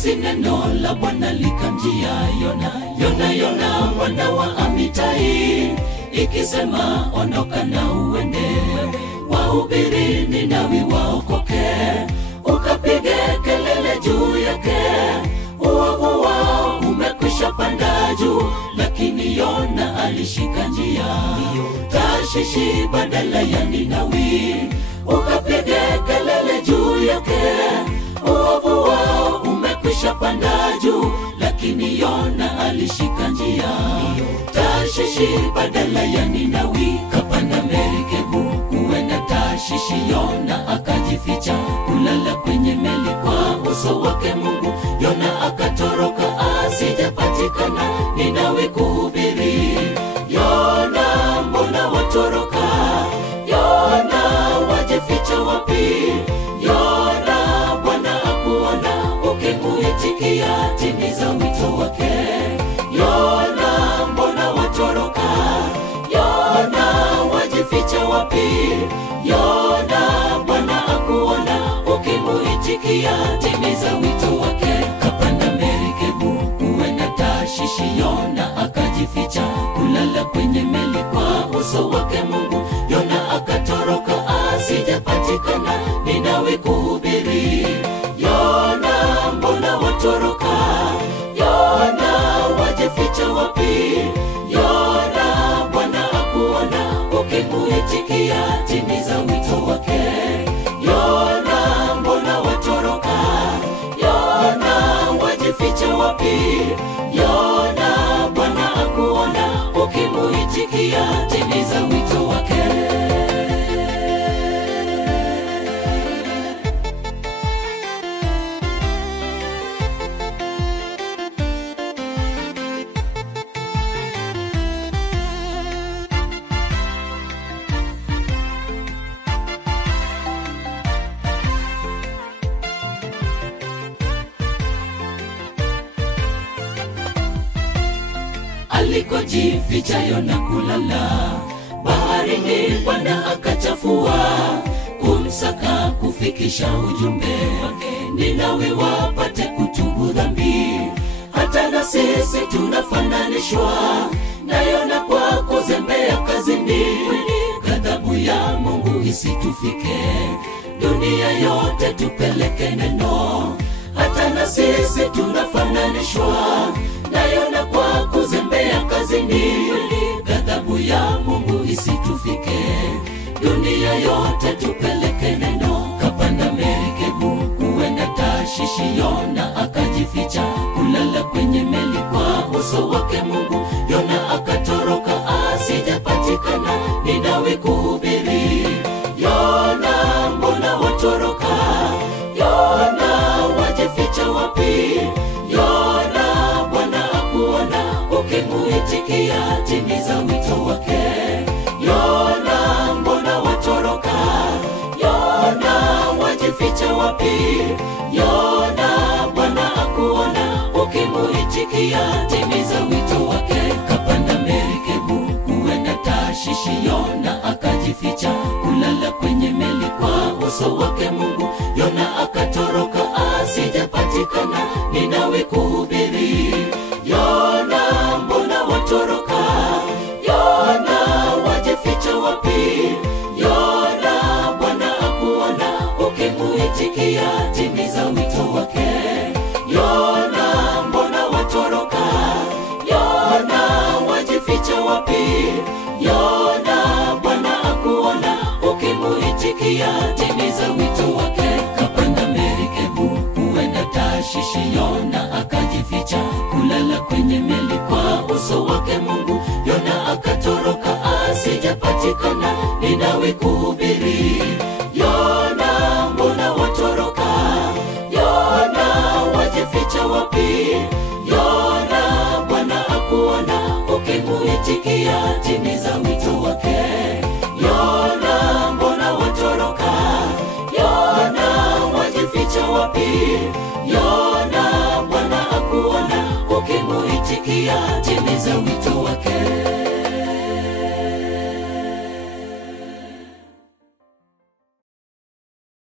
Basi neno la Bwana likamjia Yona, Yona, Yona mwana wa Amitai, ikisema ondoka na uende, wahubiri Ninawi waokoke, ukapige kelele juu yake, uovu wao umekwisha panda juu. Lakini Yona alishika njia Tarshishi badala ya Ninawi, ukapige kelele juu yake, uovu wao umekwisha panda juu. Lakini Yona alishika njia Tarshishi badala ya Ninawi, kapanda merikebu kuenda Tarshishi. Yona akajificha kulala kwenye meli kwa uso wake Mungu. Yona akatoroka asijapatikana Ninawi kuhubiri. Yona mbona watoroka? Yona wajificha wapi? Yona Bwana akuona ukimuitikia, timiza wito wake. Yona mbona watoroka? Yona wajificha wapi? Yona Bwana akuona ukimuitikia, timiza wito wake. Kapanda merikebu kuenda Tarshishi. Yona akajificha kulala kwenye meli kwa uso wake Mungu. Yona akatoroka asijapatikana Ninawi kuhubiri. Yona mbona watoroka? Yona wajificha wapi? Yona Bwana akuona ukimuitikia, timiza wito wake. Yona mbona watoroka? Yona wajificha wapi? Yona Bwana akuona ukimuitikia, timiza wito wake. Alikojificha Yona kulala baharini, Bwana akachafua kumsaka kufikisha ujumbe Ninawi wapate kutubu dhambi. Hata na sisi tunafananishwa na Yona kwa kuzembea kazini, ghadhabu ya Mungu isitufike, dunia yote tupeleke neno. Hata na sisi tunafananishwa na Yona kwa kuzembea kazini, ghadhabu ya Mungu isitufike, dunia yote tupeleke neno. Kapanda merikebu kuenda Tarshishi. Yona akajificha kulala kwenye meli kwa uso wake Mungu. Yona akatoroka asijapatikana Ninawi kuhubiri. Yona mbona watoroka? Yona wajificha wapi? Yona Bwana akuona ukimuitikia, timiza wito wake. Yona mbona watoroka? Yona wajificha wapi? Yona Bwana akuona ukimuitikia, timiza wito wake. Kapanda merikebu kuenda Tarshishi. Yona akajificha kulala kwenye meli kwa uso wake Mungu. Yona akatoroka asijapatikana Ninawi kuhubiri. Yona mbona watoroka? Yona wajificha wapi? Yona Bwana akuona ukimuitikia, timiza wito wake. Yona mbona watoroka? Yona wajificha wapi? Yona Bwana akuona ukimuitikia, timiza wito wake. Kapanda merikebu kuenda Tarshishi. Yona akajificha kulala kwenye meli kwa uso wake Mungu. Yona akatoroka asijapatikana Ninawi kuhubiri. Yona mbona watoroka? Yona wajificha wapi? Yona Bwana akuona ukimuitikia, timiza wito wake. Yona mbona watoroka? Yona wajificha wapi? Yona Bwana akuona ukimuitikia, timiza wito wake.